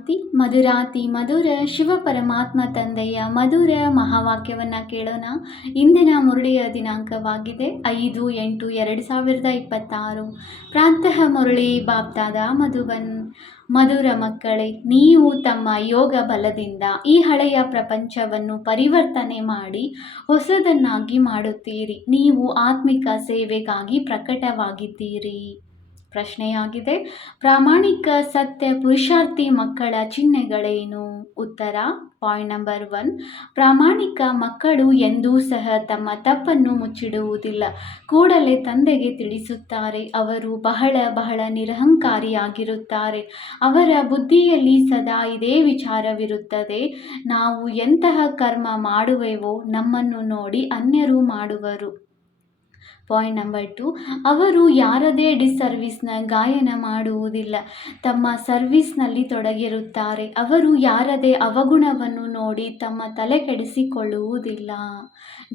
ಶಾಂತಿ. ಮಧುರಾತಿ ಮಧುರ ಶಿವ ಪರಮಾತ್ಮ ತಂದೆಯ ಮಧುರ ಮಹಾವಾಕ್ಯವನ್ನು ಕೇಳೋಣ. ಇಂದಿನ ಮುರಳಿಯ ದಿನಾಂಕವಾಗಿದೆ 5/8/2026. ಪ್ರಾಂತಃ ಮುರಳಿ ಬಾಬ್ದಾದ ಮಧುಬನ್. ಮಧುರ ಮಕ್ಕಳೇ, ನೀವು ತಮ್ಮ ಯೋಗ ಬಲದಿಂದ ಈ ಹಳೆಯ ಪ್ರಪಂಚವನ್ನು ಪರಿವರ್ತನೆ ಮಾಡಿ ಹೊಸದನ್ನಾಗಿ ಮಾಡುತ್ತೀರಿ. ನೀವು ಆತ್ಮಿಕ ಸೇವೆಗಾಗಿ ಪ್ರಕಟವಾಗಿದ್ದೀರಿ. ಪ್ರಶ್ನೆಯಾಗಿದೆ, ಪ್ರಾಮಾಣಿಕ ಸತ್ಯ ಪುರುಷಾರ್ಥಿ ಮಕ್ಕಳ ಚಿಹ್ನೆಗಳೇನು? ಉತ್ತರ. ಪಾಯಿಂಟ್ ನಂಬರ್ 1, ಪ್ರಾಮಾಣಿಕ ಮಕ್ಕಳು ಎಂದೂ ಸಹ ತಮ್ಮ ತಪ್ಪನ್ನು ಮುಚ್ಚಿಡುವುದಿಲ್ಲ. ಕೂಡಲೇ ತಂದೆಗೆ ತಿಳಿಸುತ್ತಾರೆ. ಅವರು ಬಹಳ ಬಹಳ ನಿರಹಂಕಾರಿಯಾಗಿರುತ್ತಾರೆ. ಅವರ ಬುದ್ಧಿಯಲ್ಲಿ ಸದಾ ಇದೇ ವಿಚಾರವಿರುತ್ತದೆ, ನಾವು ಎಂತಹ ಕರ್ಮ ಮಾಡುವೆವೋ ನಮ್ಮನ್ನು ನೋಡಿ ಅನ್ಯರು ಮಾಡುವರು. ಪಾಯಿಂಟ್ ನಂಬರ್ 2, ಅವರು ಯಾರದೇ ಡಿಸ್ಸರ್ವಿಸ್ನ ಗಾಯನ ಮಾಡುವುದಿಲ್ಲ. ತಮ್ಮ ಸರ್ವಿಸ್ನಲ್ಲಿ ತೊಡಗಿರುತ್ತಾರೆ. ಅವರು ಯಾರದೇ ಅವಗುಣವನ್ನು ನೋಡಿ ತಮ್ಮ ತಲೆ ಕೆಡಿಸಿಕೊಳ್ಳುವುದಿಲ್ಲ.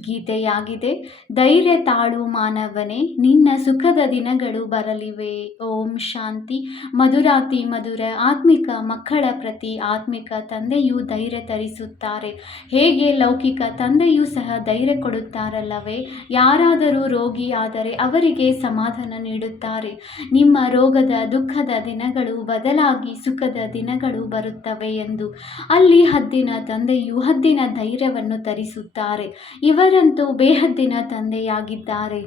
ಗೀತೆಯಾಗಿದೆ, ಧೈರ್ಯ ತಾಳು ಮಾನವನೇ, ನಿನ್ನ ಸುಖದ ದಿನಗಳು ಬರಲಿವೆ. ಓಂ ಶಾಂತಿ. ಮಧುರಾತಿ ಮಧುರ ಆತ್ಮಿಕ ಮಕ್ಕಳ ಪ್ರತಿ ಆತ್ಮಿಕ ತಂದೆಯು ಧೈರ್ಯ ತರಿಸುತ್ತಾರೆ. ಹೇಗೆ ಲೌಕಿಕ ತಂದೆಯೂ ಸಹ ಧೈರ್ಯ ಕೊಡುತ್ತಾರಲ್ಲವೇ? ಯಾರಾದರೂ ರೋಗಿಯಾದರೆ ಅವರಿಗೆ ಸಮಾಧಾನ ನೀಡುತ್ತಾರೆ. ನಿಮ್ಮ ರೋಗದ ದುಃಖದ ದಿನಗಳು ಬದಲಾಗಿ ಸುಖದ ದಿನಗಳು ಬರುತ್ತವೆ ಎಂದು. ಅಲ್ಲಿ ಹದ್ದಿನ ತಂದೆಯು ಹದ್ದಿನ ಧೈರ್ಯವನ್ನು ತರಿಸುತ್ತಾರೆ. ಇವರಂತೂ ಬೇಹದ್ದಿನ ತಂದೆಯಾಗಿದ್ದಾರೆ.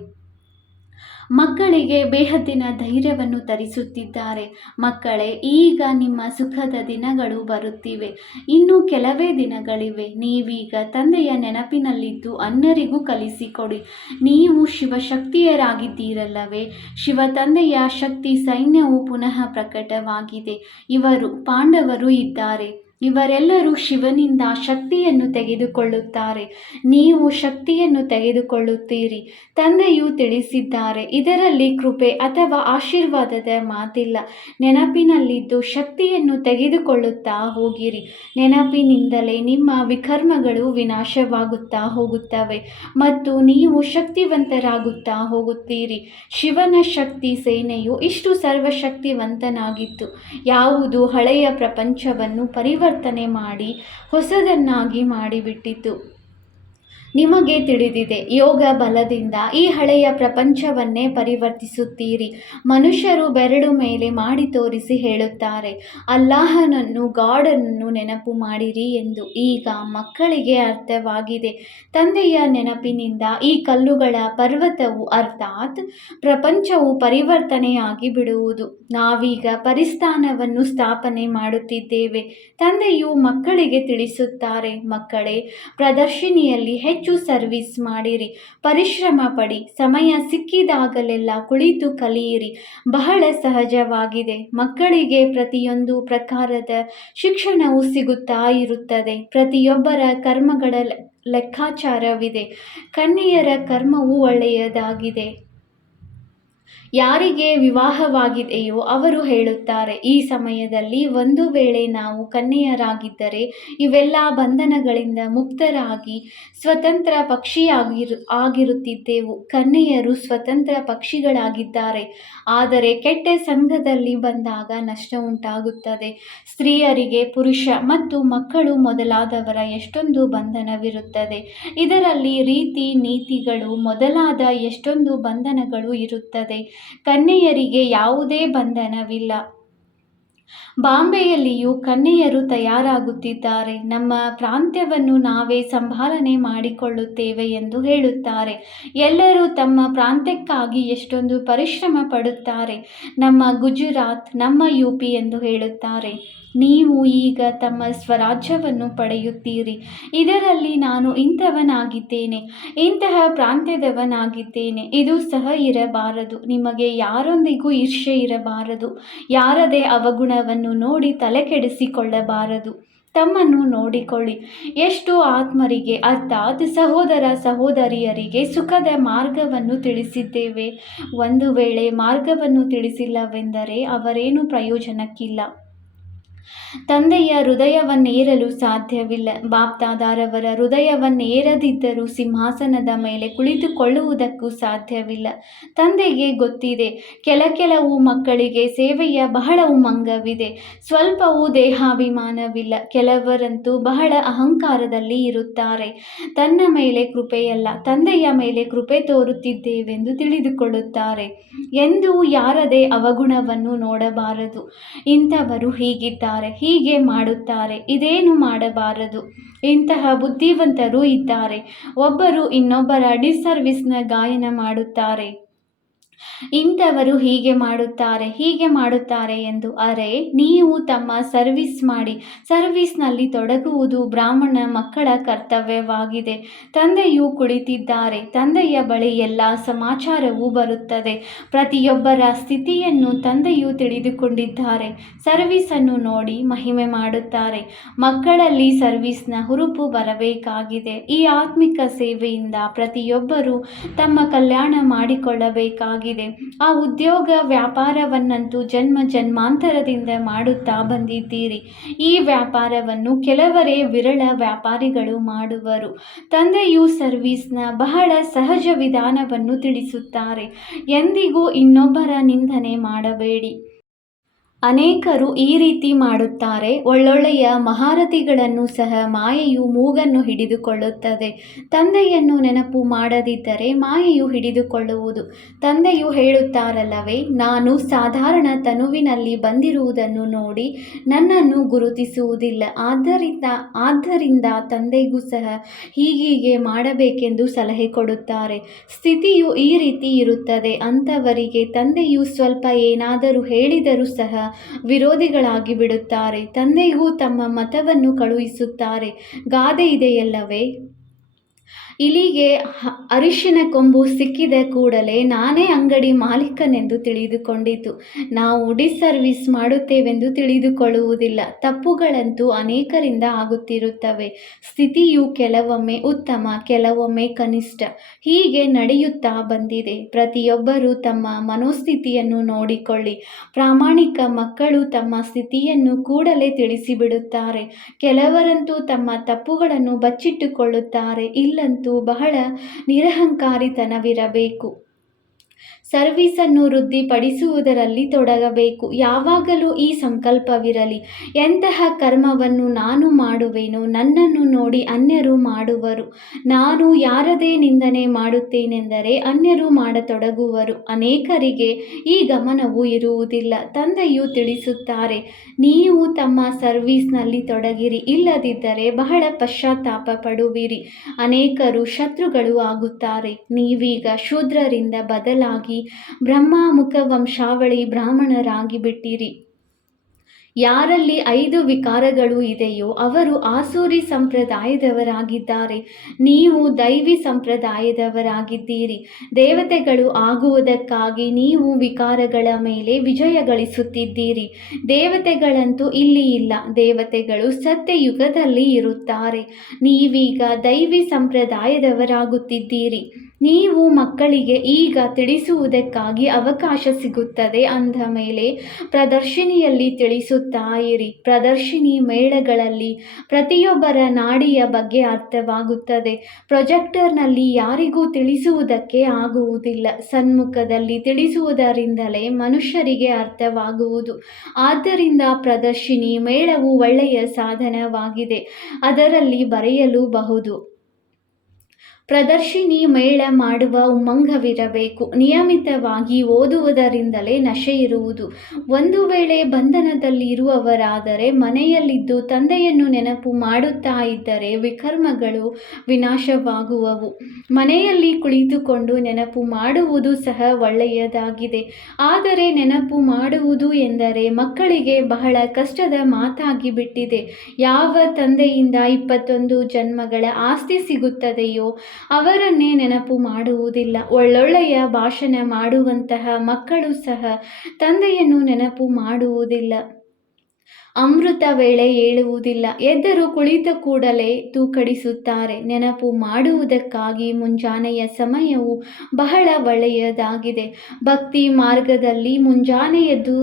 ಮಕ್ಕಳಿಗೆ ಬೇಹದ್ದಿನ ಧೈರ್ಯವನ್ನು ತರಿಸುತ್ತಿದ್ದಾರೆ. ಮಕ್ಕಳೇ, ಈಗ ನಿಮ್ಮ ಸುಖದ ದಿನಗಳು ಬರುತ್ತಿವೆ. ಇನ್ನು ಕೆಲವೇ ದಿನಗಳಿವೆ. ನೀವೀಗ ತಂದೆಯ ನೆನಪಿನಲ್ಲಿದ್ದು ಅನ್ಯರಿಗೂ ಕಲಿಸಿಕೊಡಿ. ನೀವು ಶಿವಶಕ್ತಿಯರಾಗಿದ್ದೀರಲ್ಲವೇ? ಶಿವ ತಂದೆಯ ಶಕ್ತಿ ಸೈನ್ಯವು ಪುನಃ ಪ್ರಕಟವಾಗಿದೆ. ಇವರು ಪಾಂಡವರು ಇದ್ದಾರೆ. ಇವರೆಲ್ಲರೂ ಶಿವನಿಂದ ಶಕ್ತಿಯನ್ನು ತೆಗೆದುಕೊಳ್ಳುತ್ತಾರೆ. ನೀವು ಶಕ್ತಿಯನ್ನು ತೆಗೆದುಕೊಳ್ಳುತ್ತೀರಿ. ತಂದೆಯು ತಿಳಿಸಿದ್ದಾರೆ, ಇದರಲ್ಲಿ ಕೃಪೆ ಅಥವಾ ಆಶೀರ್ವಾದದ ಮಾತಿಲ್ಲ. ನೆನಪಿನಲ್ಲಿದ್ದು ಶಕ್ತಿಯನ್ನು ತೆಗೆದುಕೊಳ್ಳುತ್ತಾ ಹೋಗಿರಿ. ನೆನಪಿನಿಂದಲೇ ನಿಮ್ಮ ವಿಕರ್ಮಗಳು ವಿನಾಶವಾಗುತ್ತಾ ಹೋಗುತ್ತವೆ ಮತ್ತು ನೀವು ಶಕ್ತಿವಂತರಾಗುತ್ತಾ ಹೋಗುತ್ತೀರಿ. ಶಿವನ ಶಕ್ತಿ ಸೇನೆಯು ಇಷ್ಟು ಸರ್ವಶಕ್ತಿವಂತನಾಗಿತ್ತು. ಯಾವುದು ಹಳೆಯ ಪ್ರಪಂಚವನ್ನು ಪರಿವರ್ತನೆ ಮಾಡಿ ಹೊಸದನ್ನಾಗಿ ಮಾಡಿಬಿಟ್ಟಿತು. ನಿಮಗೆ ತಿಳಿದಿದೆ, ಯೋಗ ಬಲದಿಂದ ಈ ಹಳೆಯ ಪ್ರಪಂಚವನ್ನೇ ಪರಿವರ್ತಿಸುತ್ತೀರಿ. ಮನುಷ್ಯರು ಬೆರಳು ಮೇಲೆ ಮಾಡಿ ತೋರಿಸಿ ಹೇಳುತ್ತಾರೆ, ಅಲ್ಲಾಹನನ್ನು, ಗಾಡನ್ನು ನೆನಪು ಮಾಡಿರಿ ಎಂದು. ಈಗ ಮಕ್ಕಳಿಗೆ ಅರ್ಥವಾಗಿದೆ. ತಂದೆಯ ನೆನಪಿನಿಂದ ಈ ಕಲ್ಲುಗಳ ಪರ್ವತವು ಅರ್ಥಾತ್ ಪ್ರಪಂಚವು ಪರಿವರ್ತನೆಯಾಗಿ ಬಿಡುವುದು. ನಾವೀಗ ಪರಿಸ್ಥಾನವನ್ನು ಸ್ಥಾಪನೆ ಮಾಡುತ್ತಿದ್ದೇವೆ. ತಂದೆಯು ಮಕ್ಕಳಿಗೆ ತಿಳಿಸುತ್ತಾರೆ, ಮಕ್ಕಳೇ, ಪ್ರದರ್ಶಿನಿಯಲ್ಲಿ ಹೆಚ್ಚು ಸರ್ವಿಸ್ ಮಾಡಿರಿ, ಪರಿಶ್ರಮ ಪಡಿ, ಸಮಯ ಸಿಕ್ಕಿದಾಗಲೆಲ್ಲ ಕುಳಿತು ಕಲಿಯಿರಿ. ಬಹಳ ಸಹಜವಾಗಿದೆ. ಮಕ್ಕಳಿಗೆ ಪ್ರತಿಯೊಂದು ಪ್ರಕಾರದ ಶಿಕ್ಷಣವು ಸಿಗುತ್ತಾ ಇರುತ್ತದೆ. ಪ್ರತಿಯೊಬ್ಬರ ಕರ್ಮಗಳ ಲೆಕ್ಕಾಚಾರವಿದೆ. ಕನ್ಯೆಯರ ಕರ್ಮವು ಒಳ್ಳೆಯದಾಗಿದೆ. ಯಾರಿಗೆ ವಿವಾಹವಾಗಿದೆಯೋ ಅವರು ಹೇಳುತ್ತಾರೆ, ಈ ಸಮಯದಲ್ಲಿ ಒಂದು ವೇಳೆ ನಾವು ಕನ್ಯೆಯರಾಗಿದ್ದರೆ ಇವೆಲ್ಲ ಬಂಧನಗಳಿಂದ ಮುಕ್ತರಾಗಿ ಸ್ವತಂತ್ರ ಆಗಿರುತ್ತಿದ್ದೆವು. ಕನ್ಯೆಯರು ಸ್ವತಂತ್ರ ಪಕ್ಷಿಗಳಾಗಿದ್ದಾರೆ. ಆದರೆ ಕೆಟ್ಟ ಸಂಘದಲ್ಲಿ ಬಂದಾಗ ನಷ್ಟ ಉಂಟಾಗುತ್ತದೆ. ಸ್ತ್ರೀಯರಿಗೆ ಪುರುಷ ಮತ್ತು ಮಕ್ಕಳು ಮೊದಲಾದವರ ಎಷ್ಟೊಂದು ಬಂಧನವಿರುತ್ತದೆ. ಇದರಲ್ಲಿ ರೀತಿ ನೀತಿಗಳು ಮೊದಲಾದ ಎಷ್ಟೊಂದು ಬಂಧನಗಳು ಇರುತ್ತದೆ. ಕನ್ಯೆಯರಿಗೆ ಯಾವುದೇ ಬಂಧನವಿಲ್ಲ. ಬಾಂಬೆಯಲ್ಲಿಯೂ ಕನ್ಯೆಯರು ತಯಾರಾಗುತ್ತಿದ್ದಾರೆ. ನಮ್ಮ ಪ್ರಾಂತ್ಯವನ್ನು ನಾವೇ ಸಂಭಾಲನೆ ಮಾಡಿಕೊಳ್ಳುತ್ತೇವೆ ಎಂದು ಹೇಳುತ್ತಾರೆ. ಎಲ್ಲರೂ ತಮ್ಮ ಪ್ರಾಂತ್ಯಕ್ಕಾಗಿ ಎಷ್ಟೊಂದು ಪರಿಶ್ರಮ ಪಡುತ್ತಾರೆ. ನಮ್ಮ ಗುಜರಾತ್, ನಮ್ಮ ಯುಪಿ ಎಂದು ಹೇಳುತ್ತಾರೆ. ನೀವು ಈಗ ತಮ್ಮ ಸ್ವರಾಜ್ಯವನ್ನು ಪಡೆಯುತ್ತೀರಿ. ಇದರಲ್ಲಿ ನಾನು ಇಂಥವನಾಗಿದ್ದೇನೆ, ಇಂತಹ ಪ್ರಾಂತ್ಯದವನಾಗಿದ್ದೇನೆ, ಇದು ಸಹ ಇರಬಾರದು. ನಿಮಗೆ ಯಾರೊಂದಿಗೂ ಈರ್ಷ್ಯೆ ಇರಬಾರದು. ಯಾರದೇ ಅವಗುಣವನ್ನು ನೋಡಿ ತಲೆ ಕೆಡಿಸಿಕೊಳ್ಳಬಾರದು. ತಮ್ಮನ್ನು ನೋಡಿಕೊಳ್ಳಿ. ಎಷ್ಟು ಆತ್ಮರಿಗೆ ಅರ್ಥಾತ್ ಸಹೋದರ ಸಹೋದರಿಯರಿಗೆ ಸುಖದ ಮಾರ್ಗವನ್ನು ತಿಳಿಸಿದ್ದೇವೆ. ಒಂದು ವೇಳೆ ಮಾರ್ಗವನ್ನು ತಿಳಿಸಿಲ್ಲವೆಂದರೆ ಅವರೇನು ಪ್ರಯೋಜನಕ್ಕಿಲ್ಲ. ತಂದೆಯ ಹೃದಯವನ್ನೇರಲು ಸಾಧ್ಯವಿಲ್ಲ. ಬಾಪ್ದಾದಾರವರ ಹೃದಯವನ್ನೇರದಿದ್ದರೂ ಸಿಂಹಾಸನದ ಮೇಲೆ ಕುಳಿತುಕೊಳ್ಳುವುದಕ್ಕೂ ಸಾಧ್ಯವಿಲ್ಲ. ತಂದೆಗೆ ಗೊತ್ತಿದೆ, ಕೆಲವು ಮಕ್ಕಳಿಗೆ ಸೇವೆಯ ಬಹಳ ಉಮಂಗವಿದೆ, ಸ್ವಲ್ಪವೂ ದೇಹಾಭಿಮಾನವಿಲ್ಲ. ಕೆಲವರಂತೂ ಬಹಳ ಅಹಂಕಾರದಲ್ಲಿ ಇರುತ್ತಾರೆ. ತನ್ನ ಮೇಲೆ ಕೃಪೆಯಲ್ಲ, ತಂದೆಯ ಮೇಲೆ ಕೃಪೆ ತೋರುತ್ತಿದ್ದೇವೆಂದು ತಿಳಿದುಕೊಳ್ಳುತ್ತಾರೆ. ಎಂದೂ ಯಾರದೇ ಅವಗುಣವನ್ನು ನೋಡಬಾರದು. ಇಂಥವರು ಹೀಗಿದ್ದಾರೆ, ಹೀಗೆ ಮಾಡುತ್ತಾರೆ, ಇದೇನು ಮಾಡಬಾರದು. ಇಂತಹ ಬುದ್ಧಿವಂತರೂ ಇದ್ದಾರೆ. ಒಬ್ಬರು ಇನ್ನೊಬ್ಬರ ಡಿಸ್ಸರ್ವಿಸ್ನ ಗಾಯನ ಮಾಡುತ್ತಾರೆ. ಇಂಥವರು ಹೀಗೆ ಮಾಡುತ್ತಾರೆ ಎಂದು. ಅರೆ, ನೀವು ತಮ್ಮ ಸರ್ವಿಸ್ ಮಾಡಿ. ಸರ್ವಿಸ್ನಲ್ಲಿ ತೊಡಗುವುದು ಬ್ರಾಹ್ಮಣ ಮಕ್ಕಳ ಕರ್ತವ್ಯವಾಗಿದೆ. ತಂದೆಯು ಕುಳಿತಿದ್ದಾರೆ. ತಂದೆಯ ಬಳಿ ಎಲ್ಲ ಸಮಾಚಾರವೂ ಬರುತ್ತದೆ. ಪ್ರತಿಯೊಬ್ಬರ ಸ್ಥಿತಿಯನ್ನು ತಂದೆಯು ತಿಳಿದುಕೊಂಡಿದ್ದಾರೆ. ಸರ್ವಿಸನ್ನು ನೋಡಿ ಮಹಿಮೆ ಮಾಡುತ್ತಾರೆ. ಮಕ್ಕಳಲ್ಲಿ ಸರ್ವಿಸ್ನ ಹುರುಪು ಬರಬೇಕಾಗಿದೆ. ಈ ಆತ್ಮಿಕ ಸೇವೆಯಿಂದ ಪ್ರತಿಯೊಬ್ಬರೂ ತಮ್ಮ ಕಲ್ಯಾಣ ಮಾಡಿಕೊಳ್ಳಬೇಕಾಗಿದೆ. ಆ ಉದ್ಯೋಗ ವ್ಯಾಪಾರವನ್ನಂತೂ ಜನ್ಮಾಂತರದಿಂದ ಮಾಡುತ್ತಾ ಬಂದಿದ್ದೀರಿ. ಈ ವ್ಯಾಪಾರವನ್ನು ಕೆಲವರೇ ವಿರಳ ವ್ಯಾಪಾರಿಗಳು ಮಾಡುವರು. ತಂದೆಯು ಸರ್ವಿಸ್ನ ಬಹಳ ಸಹಜ ವಿಧಾನವನ್ನು ತಿಳಿಸುತ್ತಾರೆ. ಎಂದಿಗೂ ಇನ್ನೊಬ್ಬರ ನಿಂದನೆ ಮಾಡಬೇಡಿ. ಅನೇಕರು ಈ ರೀತಿ ಮಾಡುತ್ತಾರೆ. ಒಳ್ಳೊಳ್ಳೆಯ ಮಹಾರಥಿಗಳನ್ನು ಸಹ ಮಾಯೆಯು ಮೂಗನ್ನು ಹಿಡಿದುಕೊಳ್ಳುತ್ತದೆ. ತಂದೆಯನ್ನು ನೆನಪು ಮಾಡದಿದ್ದರೆ ಮಾಯೆಯು ಹಿಡಿದುಕೊಳ್ಳುವುದು. ತಂದೆಯು ಹೇಳುತ್ತಾರಲ್ಲವೇ, ನಾನು ಸಾಧಾರಣ ತನುವಿನಲ್ಲಿ ಬಂದಿರುವುದನ್ನು ನೋಡಿ ನನ್ನನ್ನು ಗುರುತಿಸುವುದಿಲ್ಲ. ಆದ್ದರಿಂದ ತಂದೆಗೂ ಸಹ ಹೀಗೀಗೆ ಮಾಡಬೇಕೆಂದು ಸಲಹೆ ಕೊಡುತ್ತಾರೆ. ಸ್ಥಿತಿಯು ಈ ರೀತಿ ಇರುತ್ತದೆ. ಅಂಥವರಿಗೆ ತಂದೆಯು ಸ್ವಲ್ಪ ಏನಾದರೂ ಹೇಳಿದರೂ ಸಹ ವಿರೋಧಿಗಳಾಗಿ ಬಿಡುತ್ತಾರೆ. ತಂದೆಗೂ ತಮ್ಮ ಮತವನ್ನು ಕಳುಹಿಸುತ್ತಾರೆ. ಗಾದೆ ಇದೆಯಲ್ಲವೇ, ಇಲಿಗೆ ಅರಿಶಿನ ಕೊಂಬು ಸಿಕ್ಕಿದ ಕೂಡಲೇ ನಾನೇ ಅಂಗಡಿ ಮಾಲೀಕನೆಂದು ತಿಳಿದುಕೊಂಡಿತು. ನಾವು ಡಿಸ್ಸರ್ವಿಸ್ ಮಾಡುತ್ತೇವೆಂದು ತಿಳಿದುಕೊಳ್ಳುವುದಿಲ್ಲ. ತಪ್ಪುಗಳಂತೂ ಅನೇಕರಿಂದ ಆಗುತ್ತಿರುತ್ತವೆ. ಸ್ಥಿತಿಯು ಕೆಲವೊಮ್ಮೆ ಉತ್ತಮ, ಕೆಲವೊಮ್ಮೆ ಕನಿಷ್ಠ, ಹೀಗೆ ನಡೆಯುತ್ತಾ ಬಂದಿದೆ. ಪ್ರತಿಯೊಬ್ಬರೂ ತಮ್ಮ ಮನೋಸ್ಥಿತಿಯನ್ನು ನೋಡಿಕೊಳ್ಳಿ. ಪ್ರಾಮಾಣಿಕ ಮಕ್ಕಳು ತಮ್ಮ ಸ್ಥಿತಿಯನ್ನು ಕೂಡಲೇ ತಿಳಿಸಿಬಿಡುತ್ತಾರೆ. ಕೆಲವರಂತೂ ತಮ್ಮ ತಪ್ಪುಗಳನ್ನು ಬಚ್ಚಿಟ್ಟುಕೊಳ್ಳುತ್ತಾರೆ. ಇಲ್ಲಂತೂ ಬಹಳ ನಿರಹಂಕಾರಿತನವಿರಬೇಕು. ಸರ್ವಿಸನ್ನು ವೃದ್ಧಿಪಡಿಸುವುದರಲ್ಲಿ ತೊಡಗಬೇಕು. ಯಾವಾಗಲೂ ಈ ಸಂಕಲ್ಪವಿರಲಿ, ಎಂತಹ ಕರ್ಮವನ್ನು ನಾನು ಮಾಡುವೆನೋ ನನ್ನನ್ನು ನೋಡಿ ಅನ್ಯರು ಮಾಡುವರು. ನಾನು ಯಾರದೇ ನಿಂದನೆ ಮಾಡುತ್ತೇನೆಂದರೆ ಅನ್ಯರು ಮಾಡತೊಡಗುವರು. ಅನೇಕರಿಗೆ ಈ ಗಮನವೂ ಇರುವುದಿಲ್ಲ. ತಂದೆಯು ತಿಳಿಸುತ್ತಾರೆ, ನೀವು ತಮ್ಮ ಸರ್ವಿಸ್ನಲ್ಲಿ ತೊಡಗಿರಿ, ಇಲ್ಲದಿದ್ದರೆ ಬಹಳ ಪಶ್ಚಾತ್ತಾಪ ಪಡುವಿರಿ. ಅನೇಕರು ಶತ್ರುಗಳು ಆಗುತ್ತಾರೆ. ನೀವೀಗ ಶೂದ್ರರಿಂದ ಬದಲಾಗಿ ಬ್ರಹ್ಮಮುಖ ವಂಶಾವಳಿ ಬ್ರಾಹ್ಮಣರಾಗಿ ಬಿಟ್ಟಿರಿ. ಯಾರಲ್ಲಿ 5 ವಿಕಾರಗಳು ಇದೆಯೋ ಅವರು ಆಸುರಿ ಸಂಪ್ರದಾಯದವರಾಗಿದ್ದಾರೆ. ನೀವು ದೈವಿ ಸಂಪ್ರದಾಯದವರಾಗಿದ್ದೀರಿ. ದೇವತೆಗಳು ಆಗುವುದಕ್ಕಾಗಿ ನೀವು ವಿಕಾರಗಳ ಮೇಲೆ ವಿಜಯ ಗಳಿಸುತ್ತಿದ್ದೀರಿ. ದೇವತೆಗಳಂತೂ ಇಲ್ಲಿ ಇಲ್ಲ. ದೇವತೆಗಳು ಸತ್ಯಯುಗದಲ್ಲಿ ಇರುತ್ತಾರೆ. ನೀವೀಗ ದೈವಿ ಸಂಪ್ರದಾಯದವರಾಗುತ್ತಿದ್ದೀರಿ. ನೀವು ಮಕ್ಕಳಿಗೆ ಈಗ ತಿಳಿಸುವುದಕ್ಕಾಗಿ ಅವಕಾಶ ಸಿಗುತ್ತದೆ. ಅಂದ ಮೇಲೆ ಪ್ರದರ್ಶಿನಿಯಲ್ಲಿ ತಿಳಿಸುತ್ತಾ ಇರಿ. ಪ್ರದರ್ಶಿನಿ ಮೇಳಗಳಲ್ಲಿ ಪ್ರತಿಯೊಬ್ಬರ ನಾಡಿಯ ಬಗ್ಗೆ ಅರ್ಥವಾಗುತ್ತದೆ. ಪ್ರೊಜೆಕ್ಟರ್ನಲ್ಲಿ ಯಾರಿಗೂ ತಿಳಿಸುವುದಕ್ಕೆ ಆಗುವುದಿಲ್ಲ. ಸನ್ಮುಖದಲ್ಲಿ ತಿಳಿಸುವುದರಿಂದಲೇ ಮನುಷ್ಯರಿಗೆ ಅರ್ಥವಾಗುವುದು. ಆದ್ದರಿಂದ ಪ್ರದರ್ಶಿನಿ ಮೇಳವು ಒಳ್ಳೆಯ ಸಾಧನವಾಗಿದೆ. ಅದರಲ್ಲಿ ಬರೆಯಲೂಬಹುದು. ಪ್ರದರ್ಶಿನಿ ಮೇಳ ಮಾಡುವ ಉಮಂಗವಿರಬೇಕು. ನಿಯಮಿತವಾಗಿ ಓದುವುದರಿಂದಲೇ ನಶೆ ಇರುವುದು. ಒಂದು ವೇಳೆ ಬಂಧನದಲ್ಲಿ ಇರುವವರಾದರೆ ಮನೆಯಲ್ಲಿದ್ದು ತಂದೆಯನ್ನು ನೆನಪು ಮಾಡುತ್ತಾ ಇದ್ದರೆ ವಿಕರ್ಮಗಳು ವಿನಾಶವಾಗುವವು. ಮನೆಯಲ್ಲಿ ಕುಳಿತುಕೊಂಡು ನೆನಪು ಮಾಡುವುದು ಸಹ ಒಳ್ಳೆಯದಾಗಿದೆ. ಆದರೆ ನೆನಪು ಮಾಡುವುದು ಎಂದರೆ ಮಕ್ಕಳಿಗೆ ಬಹಳ ಕಷ್ಟದ ಮಾತಾಗಿ ಬಿಟ್ಟಿದೆ. ಯಾವ ತಂದೆಯಿಂದ 21 ಜನ್ಮಗಳ ಆಸ್ತಿ ಸಿಗುತ್ತದೆಯೋ ಅವರನ್ನೇ ನೆನಪು ಮಾಡುವುದಿಲ್ಲ. ಒಳ್ಳೊಳ್ಳೆಯ ಭಾಷಣ ಮಾಡುವಂತಹ ಮಕ್ಕಳು ಸಹ ತಂದೆಯನ್ನು ನೆನಪು ಮಾಡುವುದಿಲ್ಲ. ಅಮೃತ ವೇಳೆ ಏಳುವುದಿಲ್ಲ. ಎದ್ದರು ಕುಳಿತ ಕೂಡಲೇ ತೂಕಡಿಸುತ್ತಾರೆ. ನೆನಪು ಮಾಡುವುದಕ್ಕಾಗಿ ಮುಂಜಾನೆಯ ಸಮಯವು ಬಹಳ ಒಳ್ಳೆಯದಾಗಿದೆ. ಭಕ್ತಿ ಮಾರ್ಗದಲ್ಲಿ ಮುಂಜಾನೆ ಎದ್ದು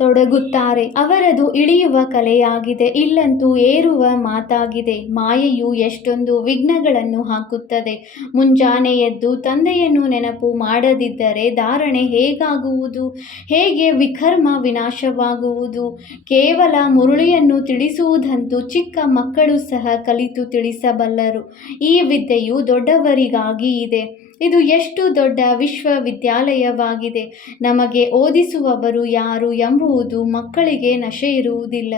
ತೊಡಗುತ್ತಾರೆ. ಅವರದು ಇಳಿಯುವ ಕಲೆಯಾಗಿದೆ, ಇಲ್ಲಂತೂ ಏರುವ ಮಾತಾಗಿದೆ. ಮಾಯೆಯು ಎಷ್ಟೊಂದು ವಿಘ್ನಗಳನ್ನು ಹಾಕುತ್ತದೆ. ಮುಂಜಾನೆ ಎದ್ದು ತಂದೆಯನ್ನು ನೆನಪು ಮಾಡದಿದ್ದರೆ ಧಾರಣೆ ಹೇಗಾಗುವುದು? ಹೇಗೆ ವಿಕರ್ಮ ವಿನಾಶವಾಗುವುದು? ಕೇವಲ ಮುರುಳಿಯನ್ನು ತಿಳಿಸುವುದಂತೂ ಚಿಕ್ಕ ಮಕ್ಕಳು ಸಹ ಕಲಿತು ತಿಳಿಸಬಲ್ಲರು. ಈ ವಿದ್ಯೆಯು ದೊಡ್ಡವರಿಗಾಗಿ ಇದೆ. ಇದು ಎಷ್ಟು ದೊಡ್ಡ ವಿಶ್ವವಿದ್ಯಾಲಯವಾಗಿದೆ. ನಮಗೆ ಓದಿಸುವವರು ಯಾರು ಎಂಬುದು ಮಕ್ಕಳಿಗೆ ನಶೆ ಇರುವುದಿಲ್ಲ.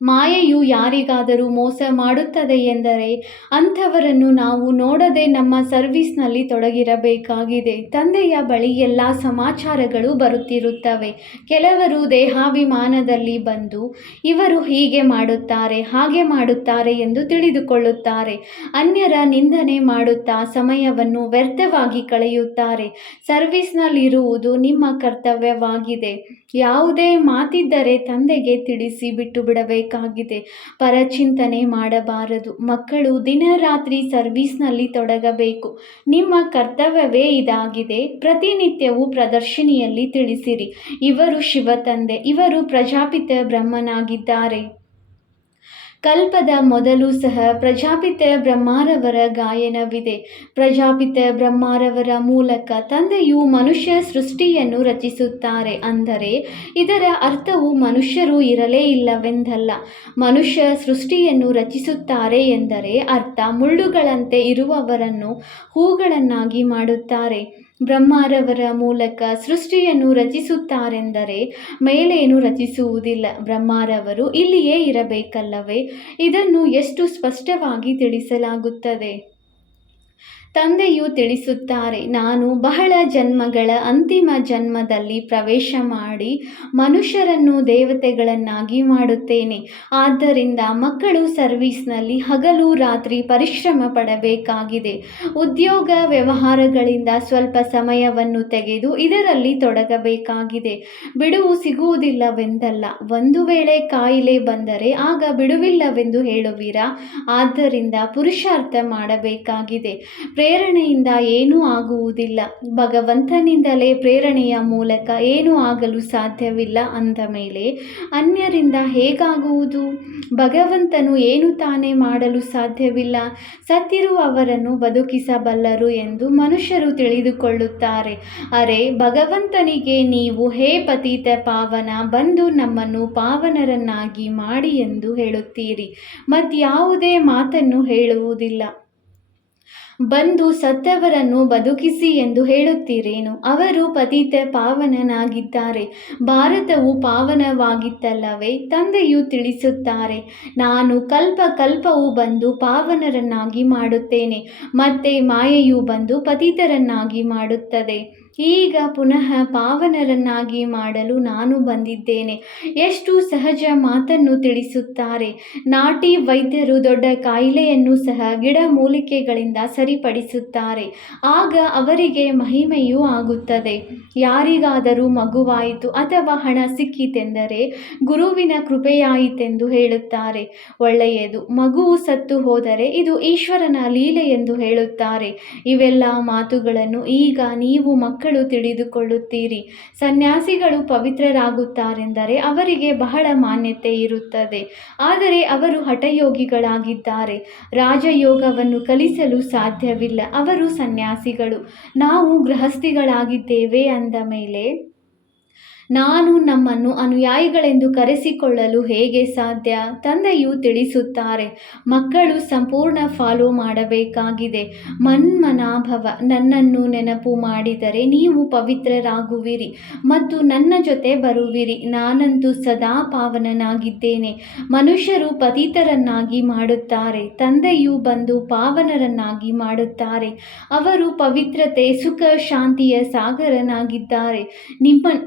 ಮಾಯೆಯು ಯಾರಿಗಾದರೂ ಮೋಸ ಮಾಡುತ್ತದೆ ಎಂದರೆ ಅಂಥವರನ್ನು ನಾವು ನೋಡದೆ ನಮ್ಮ ಸರ್ವಿಸ್ನಲ್ಲಿ ತೊಡಗಿರಬೇಕಾಗಿದೆ. ತಂದೆಯ ಬಳಿ ಎಲ್ಲ ಸಮಾಚಾರಗಳು ಬರುತ್ತಿರುತ್ತವೆ. ಕೆಲವರು ದೇಹಾಭಿಮಾನದಲ್ಲಿ ಬಂದು ಇವರು ಹೀಗೆ ಮಾಡುತ್ತಾರೆ, ಹಾಗೆ ಮಾಡುತ್ತಾರೆ ಎಂದು ತಿಳಿದುಕೊಳ್ಳುತ್ತಾರೆ. ಅನ್ಯರ ನಿಂದನೆ ಮಾಡುತ್ತಾ ಸಮಯವನ್ನು ವ್ಯರ್ಥವಾಗಿ ಕಳೆಯುತ್ತಾರೆ. ಸರ್ವಿಸ್ನಲ್ಲಿರುವುದು ನಿಮ್ಮ ಕರ್ತವ್ಯವಾಗಿದೆ. ಯಾವುದೇ ಮಾತಿದ್ದರೆ ತಂದೆಗೆ ತಿಳಿಸಿ ಬಿಟ್ಟು ಬಿಡಬೇಕಾಗಿದೆ. ಪರಚಿಂತನೆ ಮಾಡಬಾರದು. ಮಕ್ಕಳು ದಿನರಾತ್ರಿ ಸರ್ವಿಸ್ನಲ್ಲಿ ತೊಡಗಬೇಕು. ನಿಮ್ಮ ಕರ್ತವ್ಯವೇ ಇದಾಗಿದೆ. ಪ್ರತಿನಿತ್ಯವೂ ಪ್ರದರ್ಶಿನಿಯಲ್ಲಿ ತಿಳಿಸಿರಿ, ಇವರು ಶಿವತಂದೆ, ಇವರು ಪ್ರಜಾಪಿತ ಬ್ರಹ್ಮನಾಗಿದ್ದಾರೆ. ಕಲ್ಪದ ಮೊದಲು ಸಹ ಪ್ರಜಾಪಿತ ಬ್ರಹ್ಮರವರ ಗಾಯನವಿದೆ. ಪ್ರಜಾಪಿತ ಬ್ರಹ್ಮರವರ ಮೂಲಕ ತಂದೆಯು ಮನುಷ್ಯ ಸೃಷ್ಟಿಯನ್ನು ರಚಿಸುತ್ತಾರೆ. ಅಂದರೆ ಇದರ ಅರ್ಥವು ಮನುಷ್ಯರು ಇರಲೇ ಇಲ್ಲವೆಂದಲ್ಲ. ಮನುಷ್ಯ ಸೃಷ್ಟಿಯನ್ನು ರಚಿಸುತ್ತಾರೆ ಎಂದರೆ ಅರ್ಥ ಮುಳ್ಳುಗಳಂತೆ ಇರುವವರನ್ನು ಹೂಗಳನ್ನಾಗಿ ಮಾಡುತ್ತಾರೆ. ಬ್ರಹ್ಮರವರ ಮೂಲಕ ಸೃಷ್ಟಿಯನ್ನು ರಚಿಸುತ್ತಾರೆಂದರೆ ಮೇಲೇನು ರಚಿಸುವುದಿಲ್ಲ. ಬ್ರಹ್ಮರವರು ಇಲ್ಲಿಯೇ ಇರಬೇಕಲ್ಲವೇ? ಇದನ್ನು ಎಷ್ಟು ಸ್ಪಷ್ಟವಾಗಿ ತಿಳಿಸಲಾಗುತ್ತದೆ. ತಂದೆಯು ತಿಳಿಸುತ್ತಾರೆ, ನಾನು ಬಹಳ ಜನ್ಮಗಳ ಅಂತಿಮ ಜನ್ಮದಲ್ಲಿ ಪ್ರವೇಶ ಮಾಡಿ ಮನುಷ್ಯರನ್ನು ದೇವತೆಗಳನ್ನಾಗಿ ಮಾಡುತ್ತೇನೆ. ಆದ್ದರಿಂದ ಮಕ್ಕಳು ಸರ್ವಿಸ್ನಲ್ಲಿ ಹಗಲು ರಾತ್ರಿ ಪರಿಶ್ರಮ ಪಡಬೇಕಾಗಿದೆ. ಉದ್ಯೋಗ ವ್ಯವಹಾರಗಳಿಂದ ಸ್ವಲ್ಪ ಸಮಯವನ್ನು ತೆಗೆದು ಇದರಲ್ಲಿ ತೊಡಗಬೇಕಾಗಿದೆ. ಬಿಡುವು ಸಿಗುವುದಿಲ್ಲವೆಂದಲ್ಲ. ಒಂದು ವೇಳೆ ಕಾಯಿಲೆ ಬಂದರೆ ಆಗ ಬಿಡುವಿಲ್ಲವೆಂದು ಹೇಳುವಿರಾ? ಆದ್ದರಿಂದ ಪುರುಷಾರ್ಥ ಮಾಡಬೇಕಾಗಿದೆ. ಪ್ರೇರಣೆಯಿಂದ ಏನೂ ಆಗುವುದಿಲ್ಲ. ಭಗವಂತನಿಂದಲೇ ಪ್ರೇರಣೆಯ ಮೂಲಕ ಏನೂ ಆಗಲು ಸಾಧ್ಯವಿಲ್ಲ ಅಂದ ಮೇಲೆ ಅನ್ಯರಿಂದ ಹೇಗಾಗುವುದು? ಭಗವಂತನು ಏನು ತಾನೇ ಮಾಡಲು ಸಾಧ್ಯವಿಲ್ಲ. ಸತ್ತಿರುವವರನ್ನು ಬದುಕಿಸಬಲ್ಲರು ಎಂದು ಮನುಷ್ಯರು ತಿಳಿದುಕೊಳ್ಳುತ್ತಾರೆ. ಅರೆ, ಭಗವಂತನಿಗೆ ನೀವು ಹೇ ಪತಿತ ಪಾವನ, ಬಂದು ನಮ್ಮನ್ನು ಪಾವನರನ್ನಾಗಿ ಮಾಡಿ ಎಂದು ಹೇಳುತ್ತೀರಿ. ಮತ್ಯಾವುದೇ ಮಾತನ್ನು ಹೇಳುವುದಿಲ್ಲ. ಬಂದು ಸತ್ತವರನ್ನು ಬದುಕಿಸಿ ಎಂದು ಹೇಳುತ್ತೀರೇನು? ಅವರು ಪತಿತ ಪಾವನನಾಗಿದ್ದಾರೆ. ಭಾರತವು ಪಾವನವಾಗಿತ್ತಲ್ಲವೇ? ತಂದೆಯು ತಿಳಿಸುತ್ತಾರೆ, ನಾನು ಕಲ್ಪ ಕಲ್ಪವೂ ಬಂದು ಪಾವನರನ್ನಾಗಿ ಮಾಡುತ್ತೇನೆ. ಮತ್ತೆ ಮಾಯೆಯು ಬಂದು ಪತಿತರನ್ನಾಗಿ ಮಾಡುತ್ತದೆ. ಈಗ ಪುನಃ ಪಾವನರನ್ನಾಗಿ ಮಾಡಲು ನಾನು ಬಂದಿದ್ದೇನೆ. ಎಷ್ಟು ಸಹಜ ಮಾತನ್ನು ತಿಳಿಸುತ್ತಾರೆ. ನಾಟಿ ವೈದ್ಯರು ದೊಡ್ಡ ಕಾಯಿಲೆಯನ್ನು ಸಹ ಗಿಡಮೂಲಿಕೆಗಳಿಂದ ಸರಿಪಡಿಸುತ್ತಾರೆ. ಆಗ ಅವರಿಗೆ ಮಹಿಮೆಯೂ ಆಗುತ್ತದೆ. ಯಾರಿಗಾದರೂ ಮಗುವಾಯಿತು ಅಥವಾ ಹಣ ಸಿಕ್ಕಿತೆಂದರೆ ಗುರುವಿನ ಕೃಪೆಯಾಯಿತೆಂದು ಹೇಳುತ್ತಾರೆ. ಒಳ್ಳೆಯದು. ಮಗುವು ಸತ್ತು ಹೋದರೆ ಇದು ಈಶ್ವರನ ಲೀಲೆ ಎಂದು ಹೇಳುತ್ತಾರೆ. ಇವೆಲ್ಲ ಮಾತುಗಳನ್ನು ಈಗ ನೀವು ಮಕ್ಕಳು ತಿಳಿದುಕೊಳ್ಳುತ್ತೀರಿ. ಸನ್ಯಾಸಿಗಳು ಪವಿತ್ರರಾಗುತ್ತಾರೆಂದರೆ ಅವರಿಗೆ ಬಹಳ ಮಾನ್ಯತೆ ಇರುತ್ತದೆ. ಆದರೆ ಅವರು ಹಠಯೋಗಿಗಳಾಗಿದ್ದಾರೆ. ರಾಜಯೋಗವನ್ನು ಕಲಿಸಲು ಸಾಧ್ಯವಿಲ್ಲ. ಅವರು ಸನ್ಯಾಸಿಗಳು. ನಾವು ಗೃಹಸ್ಥಿಗಳಾಗಿದ್ದೇವೆ ಅಂದ ಮೇಲೆ ನಮ್ಮನ್ನು ಅನುಯಾಯಿಗಳೆಂದು ಕರೆಸಿಕೊಳ್ಳಲು ಹೇಗೆ ಸಾಧ್ಯ? ತಂದೆಯು ತಿಳಿಸುತ್ತಾರೆ, ಮಕ್ಕಳು ಸಂಪೂರ್ಣ ಫಾಲೋ ಮಾಡಬೇಕಾಗಿದೆ. ಮನ್ಮನಾಭವ, ನನ್ನನ್ನು ನೆನಪು ಮಾಡಿದರೆ ನೀವು ಪವಿತ್ರರಾಗುವಿರಿ ಮತ್ತು ನನ್ನ ಜೊತೆ ಬರುವಿರಿ. ನಾನಂತೂ ಸದಾ ಪಾವನನಾಗಿದ್ದೇನೆ. ಮನುಷ್ಯರು ಪತಿತರನ್ನಾಗಿ ಮಾಡುತ್ತಾರೆ. ತಂದೆಯು ಬಂದು ಪಾವನರನ್ನಾಗಿ ಮಾಡುತ್ತಾರೆ. ಅವರು ಪವಿತ್ರತೆ, ಸುಖ, ಶಾಂತಿಯ ಸಾಗರನಾಗಿದ್ದಾರೆ.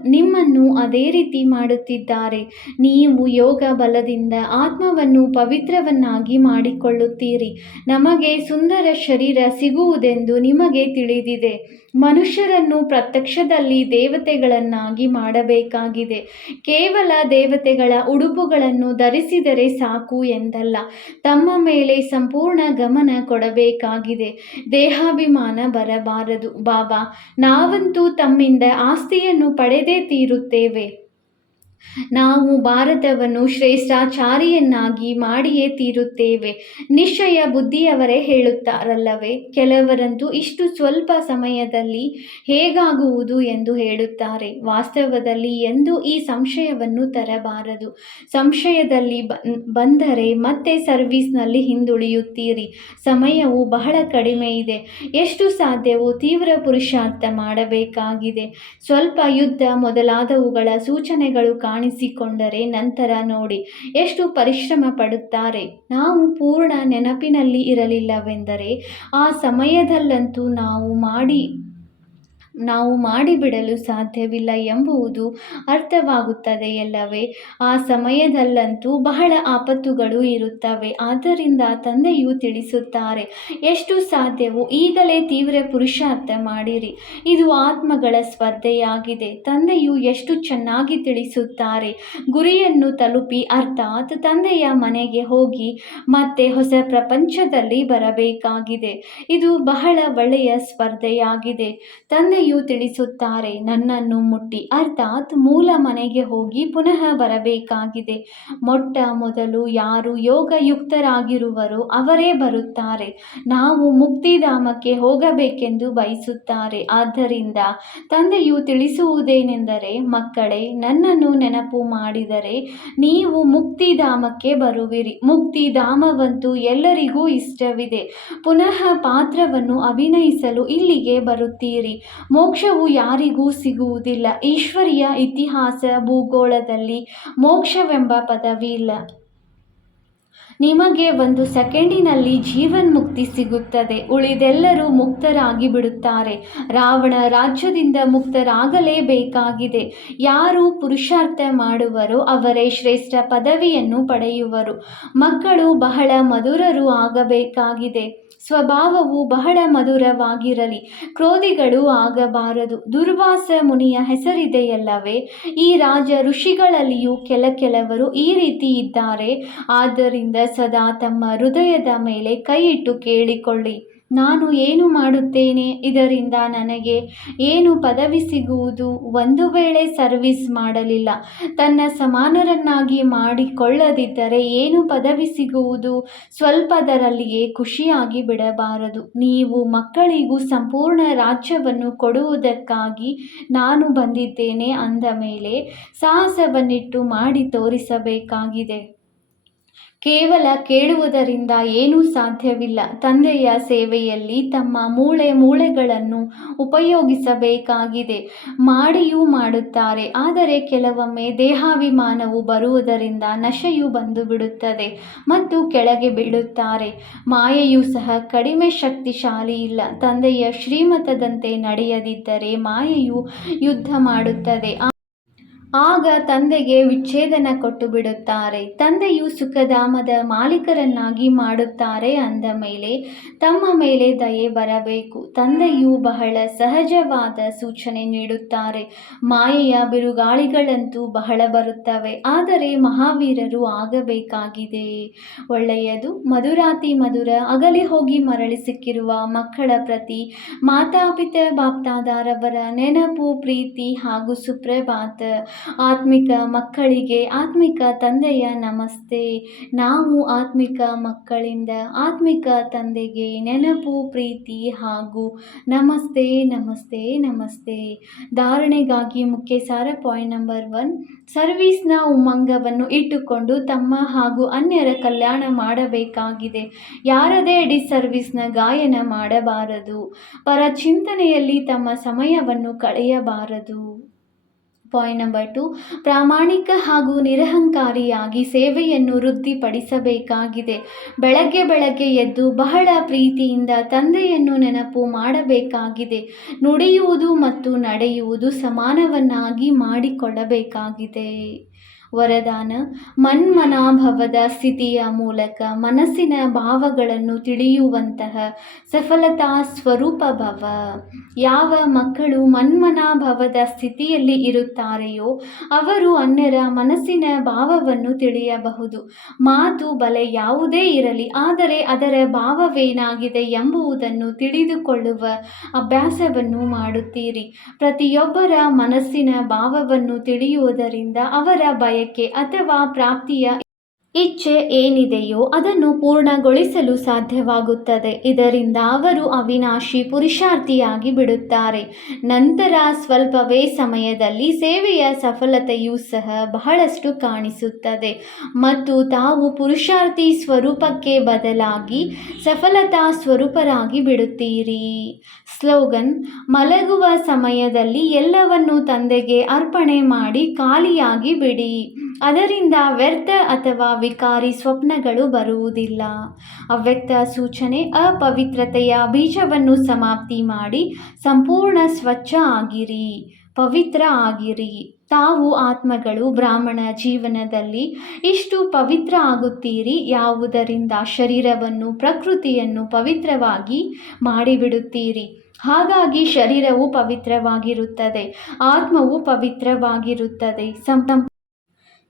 ನಿಮ್ಮನ್ನು ಅದೇ ರೀತಿ ಮಾಡುತ್ತಿದ್ದಾರೆ. ನೀವು ಯೋಗ ಬಲದಿಂದ ಆತ್ಮವನ್ನು ಪವಿತ್ರವನ್ನಾಗಿ ಮಾಡಿಕೊಳ್ಳುತ್ತೀರಿ. ನಮಗೆ ಸುಂದರ ಶರೀರ ಸಿಗುವುದೆಂದು ನಿಮಗೆ ತಿಳಿದಿದೆ. ಮನುಷ್ಯರನ್ನು ಪ್ರತ್ಯಕ್ಷದಲ್ಲಿ ದೇವತೆಗಳನ್ನಾಗಿ ಮಾಡಬೇಕಾಗಿದೆ. ಕೇವಲ ದೇವತೆಗಳ ಉಡುಪುಗಳನ್ನು ಧರಿಸಿದರೆ ಸಾಕು ಎಂದಲ್ಲ. ತಮ್ಮ ಮೇಲೆ ಸಂಪೂರ್ಣ ಗಮನ ಕೊಡಬೇಕಾಗಿದೆ. ದೇಹಾಭಿಮಾನ ಬರಬಾರದು. ಬಾಬಾ, ನಾವಂತೂ ತಮ್ಮಿಂದ ಆಸ್ತಿಯನ್ನು ಪಡೆದೇ ತೀರುತ್ತೇವೆ. ನಾವು ಭಾರತವನ್ನು ಶ್ರೇಷ್ಠಾಚಾರಿಯನ್ನಾಗಿ ಮಾಡಿಯೇ ತೀರುತ್ತೇವೆ. ನಿಶ್ಚಯ ಬುದ್ಧಿಯವರೇ ಹೇಳುತ್ತಾರಲ್ಲವೇ? ಕೆಲವರಂತೂ ಇಷ್ಟು ಸ್ವಲ್ಪ ಸಮಯದಲ್ಲಿ ಹೇಗಾಗುವುದು ಎಂದು ಹೇಳುತ್ತಾರೆ. ವಾಸ್ತವದಲ್ಲಿ ಎಂದೂ ಈ ಸಂಶಯವನ್ನು ತರಬಾರದು. ಸಂಶಯದಲ್ಲಿ ಬಂದರೆ ಮತ್ತೆ ಸರ್ವೀಸ್ನಲ್ಲಿ ಹಿಂದುಳಿಯುತ್ತೀರಿ. ಸಮಯವು ಬಹಳ ಕಡಿಮೆ ಇದೆ. ಎಷ್ಟು ಸಾಧ್ಯವೋ ತೀವ್ರ ಪುರುಷಾರ್ಥ ಮಾಡಬೇಕಾಗಿದೆ. ಸ್ವಲ್ಪ ಯುದ್ಧ ಮೊದಲಾದವುಗಳ ಸೂಚನೆಗಳು ಕಾಣಿಸಿಕೊಂಡರೆ ನಂತರ ನೋಡಿ ಎಷ್ಟು ಪರಿಶ್ರಮ ಪಡುತ್ತಾರೆ. ನಾವು ಪೂರ್ಣ ನೆನಪಿನಲ್ಲಿ ಇರಲಿಲ್ಲವೆಂದರೆ ಆ ಸಮಯದಲ್ಲಂತೂ ನಾವು ಮಾಡಿಬಿಡಲು ಸಾಧ್ಯವಿಲ್ಲ ಎಂಬುದು ಅರ್ಥವಾಗುತ್ತದೆಯಲ್ಲವೇ? ಆ ಸಮಯದಲ್ಲಂತೂ ಬಹಳ ಆಪತ್ತುಗಳು ಇರುತ್ತವೆ. ಆದ್ದರಿಂದ ತಂದೆಯು ತಿಳಿಸುತ್ತಾರೆ, ಎಷ್ಟು ಸಾಧ್ಯವೋ ಈಗಲೇ ತೀವ್ರ ಪುರುಷಾರ್ಥ ಮಾಡಿರಿ. ಇದು ಆತ್ಮಗಳ ಸ್ಪರ್ಧೆಯಾಗಿದೆ. ತಂದೆಯು ಎಷ್ಟು ಚೆನ್ನಾಗಿ ತಿಳಿಸುತ್ತಾರೆ. ಗುರಿಯನ್ನು ತಲುಪಿ ಅರ್ಥಾತ್ ತಂದೆಯ ಮನೆಗೆ ಹೋಗಿ ಮತ್ತೆ ಹೊಸ ಪ್ರಪಂಚದಲ್ಲಿ ಬರಬೇಕಾಗಿದೆ. ಇದು ಬಹಳ ಒಳ್ಳೆಯ ಸ್ಪರ್ಧೆಯಾಗಿದೆ. ತಂದೆಯು ತಿಳಿಸುತ್ತಾರೆ, ನನ್ನನ್ನು ಮುಟ್ಟಿ ಅರ್ಥಾತ್ ಮೂಲ ಮನೆಗೆ ಹೋಗಿ ಪುನಃ ಬರಬೇಕಾಗಿದೆ. ಮೊಟ್ಟ ಮೊದಲು ಯಾರು ಯೋಗಯುಕ್ತರಾಗಿರುವರೋ ಅವರೇ ಬರುತ್ತಾರೆ. ನಾವು ಮುಕ್ತಿಧಾಮಕ್ಕೆ ಹೋಗಬೇಕೆಂದು ಬಯಸುತ್ತಾರೆ. ಆದ್ದರಿಂದ ತಂದೆಯು ತಿಳಿಸುವುದೇನೆಂದರೆ, ಮಕ್ಕಳೇ, ನನ್ನನ್ನು ನೆನಪು ಮಾಡಿದರೆ ನೀವು ಮುಕ್ತಿಧಾಮಕ್ಕೆ ಬರುವಿರಿ. ಮುಕ್ತಿಧಾಮವಂತೂ ಎಲ್ಲರಿಗೂ ಇಷ್ಟವಿದೆ. ಪುನಃ ಪಾತ್ರವನ್ನು ಅಭಿನಯಿಸಲು ಇಲ್ಲಿಗೆ ಬರುತ್ತೀರಿ. ಮೋಕ್ಷವು ಯಾರಿಗೂ ಸಿಗುವುದಿಲ್ಲ. ಈಶ್ವರಿಯ ಇತಿಹಾಸ ಭೂಗೋಳದಲ್ಲಿ ಮೋಕ್ಷವೆಂಬ ಪದವಿ ಇಲ್ಲ. ನಿಮಗೆ 1 ಸೆಕೆಂಡಿನಲ್ಲಿ ಜೀವನ್ಮುಕ್ತಿ ಸಿಗುತ್ತದೆ. ಉಳಿದೆಲ್ಲರೂ ಮುಕ್ತರಾಗಿ ಬಿಡುತ್ತಾರೆ. ರಾವಣ ರಾಜ್ಯದಿಂದ ಮುಕ್ತರಾಗಲೇಬೇಕಾಗಿದೆ. ಯಾರು ಪುರುಷಾರ್ಥ ಮಾಡುವರೋ ಅವರೇ ಶ್ರೇಷ್ಠ ಪದವಿಯನ್ನು ಪಡೆಯುವರು. ಮಕ್ಕಳು ಬಹಳ ಮಧುರರು ಆಗಬೇಕಾಗಿದೆ. ಸ್ವಭಾವವು ಬಹಳ ಮಧುರವಾಗಿರಲಿ. ಕ್ರೋಧಿಗಳು ಆಗಬಾರದು. ದುರ್ವಾಸ ಮುನಿಯ ಹೆಸರಿದೆಯಲ್ಲವೇ? ಈ ರಾಜ ಋಷಿಗಳಲ್ಲಿಯೂ ಕೆಲವರು ಈ ರೀತಿ ಇದ್ದಾರೆ. ಆದ್ದರಿಂದ ಸದಾ ತಮ್ಮ ಹೃದಯದ ಮೇಲೆ ಕೈಯಿಟ್ಟು ಕೇಳಿಕೊಳ್ಳಿ, ನಾನು ಏನು ಮಾಡುತ್ತೇನೆ? ಇದರಿಂದ ನನಗೆ ಏನು ಪದವಿ ಸಿಗುವುದು? ಒಂದು ವೇಳೆ ಸರ್ವೀಸ್ ಮಾಡಲಿಲ್ಲ, ತನ್ನ ಸಮಾನರನ್ನಾಗಿ ಮಾಡಿಕೊಳ್ಳದಿದ್ದರೆ ಏನು ಪದವಿ ಸಿಗುವುದು? ಸ್ವಲ್ಪದರಲ್ಲಿಯೇ ಖುಷಿಯಾಗಿ ಬಿಡಬಾರದು. ನೀವು ಮಕ್ಕಳಿಗೂ ಸಂಪೂರ್ಣ ರಾಜ್ಯವನ್ನು ಕೊಡುವುದಕ್ಕಾಗಿ ನಾನು ಬಂದಿದ್ದೇನೆ ಅಂದ ಮೇಲೆ ಸಾಹಸವನ್ನಿಟ್ಟು ಮಾಡಿ ತೋರಿಸಬೇಕಾಗಿದೆ. ಕೇವಲ ಕೇಳುವುದರಿಂದ ಏನೂ ಸಾಧ್ಯವಿಲ್ಲ. ತಂದೆಯ ಸೇವೆಯಲ್ಲಿ ತಮ್ಮ ಮೂಳೆಗಳನ್ನು ಉಪಯೋಗಿಸಬೇಕಾಗಿದೆ. ಮಾಡಿಯೂ ಮಾಡುತ್ತಾರೆ. ಆದರೆ ಕೆಲವೊಮ್ಮೆ ದೇಹಾಭಿಮಾನವು ಬರುವುದರಿಂದ ನಶೆಯು ಬಂದು ಬಿಡುತ್ತದೆ ಮತ್ತು ಕೆಳಗೆ ಬೀಳುತ್ತಾರೆ. ಮಾಯೆಯೂ ಸಹ ಕಡಿಮೆ ಶಕ್ತಿಶಾಲಿ ಇಲ್ಲ. ತಂದೆಯ ಶ್ರೀಮತದಂತೆ ನಡೆಯದಿದ್ದರೆ ಮಾಯೆಯು ಯುದ್ಧ ಮಾಡುತ್ತದೆ. ಆಗ ತಂದೆಗೆ ವಿಚ್ಛೇದನ ಕೊಟ್ಟು ಬಿಡುತ್ತಾರೆ. ತಂದೆಯು ಸುಖಧಾಮದ ಮಾಲೀಕರನ್ನಾಗಿ ಮಾಡುತ್ತಾರೆ ಅಂದ ಮೇಲೆ ತಮ್ಮ ಮೇಲೆ ದಯೆ ಬರಬೇಕು. ತಂದೆಯು ಬಹಳ ಸಹಜವಾದ ಸೂಚನೆ ನೀಡುತ್ತಾರೆ. ಮಾಯೆಯ ಬಿರುಗಾಳಿಗಳಂತೂ ಬಹಳ ಬರುತ್ತವೆ, ಆದರೆ ಮಹಾವೀರರು ಆಗಬೇಕಾಗಿದೆ. ಒಳ್ಳೆಯದು. ಮಧುರಾತಿ ಮಧುರ ಅಗಲಿ ಹೋಗಿ ಮರಳಿ ಸಿಕ್ಕಿರುವ ಮಕ್ಕಳ ಪ್ರತಿ ಮಾತಾಪಿತ ಬಾಪ್ದಾದಾರವರ ನೆನಪು, ಪ್ರೀತಿ ಹಾಗೂ ಸುಪ್ರಭಾತ. ಆತ್ಮಿಕ ಮಕ್ಕಳಿಗೆ ಆತ್ಮಿಕ ತಂದೆಯ ನಮಸ್ತೆ. ನಾವು ಆತ್ಮಿಕ ಮಕ್ಕಳಿಂದ ಆತ್ಮಿಕ ತಂದೆಗೆ ನೆನಪು, ಪ್ರೀತಿ ಹಾಗೂ ನಮಸ್ತೆ ನಮಸ್ತೆ ನಮಸ್ತೆ. ಧಾರಣೆಗಾಗಿ ಮುಖ್ಯ ಸಾರ ಪಾಯಿಂಟ್ ನಂಬರ್ 1, ಸರ್ವೀಸ್ನ ಉಮ್ಮಂಗವನ್ನು ಇಟ್ಟುಕೊಂಡು ತಮ್ಮ ಹಾಗೂ ಅನ್ಯರ ಕಲ್ಯಾಣ ಮಾಡಬೇಕಾಗಿದೆ. ಯಾರದೇ ಡಿಸ್ಸರ್ವೀಸ್ನ ಗಾಯನ ಮಾಡಬಾರದು. ಪರ ಚಿಂತನೆಯಲ್ಲಿ ತಮ್ಮ ಸಮಯವನ್ನು ಕಳೆಯಬಾರದು. ಪಾಯಿಂಟ್ ನಂಬರ್ 2, ಪ್ರಾಮಾಣಿಕ ಹಾಗೂ ನಿರಹಂಕಾರಿಯಾಗಿ ಸೇವೆಯನ್ನು ವೃದ್ಧಿಪಡಿಸಬೇಕಾಗಿದೆ. ಬೆಳಗ್ಗೆ ಎದ್ದು ಬಹಳ ಪ್ರೀತಿಯಿಂದ ತಂದೆಯನ್ನು ನೆನಪು ಮಾಡಬೇಕಾಗಿದೆ. ನುಡಿಯುವುದು ಮತ್ತು ನಡೆಯುವುದು ಸಮಾನವನ್ನಾಗಿ ಮಾಡಿಕೊಳ್ಳಬೇಕಾಗಿದೆ. ವರದಾನ: ಮನ್ಮನಾಭವದ ಸ್ಥಿತಿಯ ಮೂಲಕ ಮನಸ್ಸಿನ ಭಾವಗಳನ್ನು ತಿಳಿಯುವಂತಹ ಸಫಲತಾ ಸ್ವರೂಪ ಭವ. ಯಾವ ಮಕ್ಕಳು ಮನ್ಮನಾಭವದ ಸ್ಥಿತಿಯಲ್ಲಿ ಇರುತ್ತಾರೆಯೋ ಅವರು ಅನ್ಯರ ಮನಸ್ಸಿನ ಭಾವವನ್ನು ತಿಳಿಯಬಹುದು. ಮಾತು ಬಲೆ ಯಾವುದೇ ಇರಲಿ, ಆದರೆ ಅದರ ಭಾವವೇನಾಗಿದೆ ಎಂಬುದನ್ನು ತಿಳಿದುಕೊಳ್ಳುವ ಅಭ್ಯಾಸವನ್ನು ಮಾಡುತ್ತೀರಿ. ಪ್ರತಿಯೊಬ್ಬರ ಮನಸ್ಸಿನ ಭಾವವನ್ನು ತಿಳಿಯುವುದರಿಂದ ಅವರ ಬಯಕೆ ಅಥವಾ ಪ್ರಾಪ್ತಿಯ ಇಚ್ಛೆ ಏನಿದೆಯೋ ಅದನ್ನು ಪೂರ್ಣಗೊಳಿಸಲು ಸಾಧ್ಯವಾಗುತ್ತದೆ. ಇದರಿಂದ ಅವರು ಅವಿನಾಶಿ ಪುರುಷಾರ್ಥಿಯಾಗಿ ಬಿಡುತ್ತಾರೆ. ನಂತರ ಸ್ವಲ್ಪವೇ ಸಮಯದಲ್ಲಿ ಸೇವೆಯ ಸಫಲತೆಯೂ ಸಹ ಬಹಳಷ್ಟು ಕಾಣಿಸುತ್ತದೆ ಮತ್ತು ತಾವು ಪುರುಷಾರ್ಥಿ ಸ್ವರೂಪಕ್ಕೆ ಬದಲಾಗಿ ಸಫಲತಾ ಸ್ವರೂಪರಾಗಿ ಬಿಡುತ್ತೀರಿ. ಸ್ಲೋಗನ್: ಮಲಗುವ ಸಮಯದಲ್ಲಿ ಎಲ್ಲವನ್ನು ತಂದೆಗೆ ಅರ್ಪಣೆ ಮಾಡಿ ಖಾಲಿಯಾಗಿ ಬಿಡಿ. ಅದರಿಂದ ವ್ಯರ್ಥ ಅಥವಾ ವಿಕಾರಿ ಸ್ವಪ್ನಗಳು ಬರುವುದಿಲ್ಲ. ಅವ್ಯಕ್ತ ಸೂಚನೆ: ಅಪವಿತ್ರತೆಯ ಬೀಜವನ್ನು ಸಮಾಪ್ತಿ ಮಾಡಿ ಸಂಪೂರ್ಣ ಸ್ವಚ್ಛ ಆಗಿರಿ, ಪವಿತ್ರ ಆಗಿರಿ. ತಾವು ಆತ್ಮಗಳು ಬ್ರಾಹ್ಮಣ ಜೀವನದಲ್ಲಿ ಇಷ್ಟು ಪವಿತ್ರ ಆಗುತ್ತೀರಿ, ಯಾವುದರಿಂದ ಶರೀರವನ್ನು ಪ್ರಕೃತಿಯನ್ನು ಪವಿತ್ರವಾಗಿ ಮಾಡಿಬಿಡುತ್ತೀರಿ. ಹಾಗಾಗಿ ಶರೀರವು ಪವಿತ್ರವಾಗಿರುತ್ತದೆ, ಆತ್ಮವು ಪವಿತ್ರವಾಗಿರುತ್ತದೆ.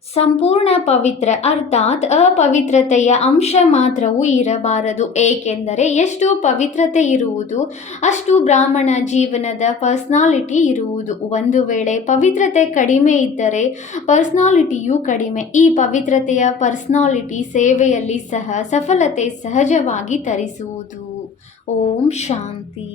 ಸಂಪೂರ್ಣ ಪವಿತ್ರ ಅರ್ಥಾತ್ ಅಪವಿತ್ರತೆಯ ಅಂಶ ಮಾತ್ರವೂ ಇರಬಾರದು. ಏಕೆಂದರೆ ಎಷ್ಟು ಪವಿತ್ರತೆ ಇರುವುದು ಅಷ್ಟು ಬ್ರಾಹ್ಮಣ ಜೀವನದ ಪರ್ಸನಾಲಿಟಿ ಇರುವುದು. ಒಂದು ವೇಳೆ ಪವಿತ್ರತೆ ಕಡಿಮೆ ಇದ್ದರೆ ಪರ್ಸನಾಲಿಟಿಯೂ ಕಡಿಮೆ. ಈ ಪವಿತ್ರತೆಯ ಪರ್ಸನಾಲಿಟಿ ಸೇವೆಯಲ್ಲಿ ಸಹ ಸಫಲತೆ ಸಹಜವಾಗಿ ತರಿಸುವುದು. ಓಂ ಶಾಂತಿ.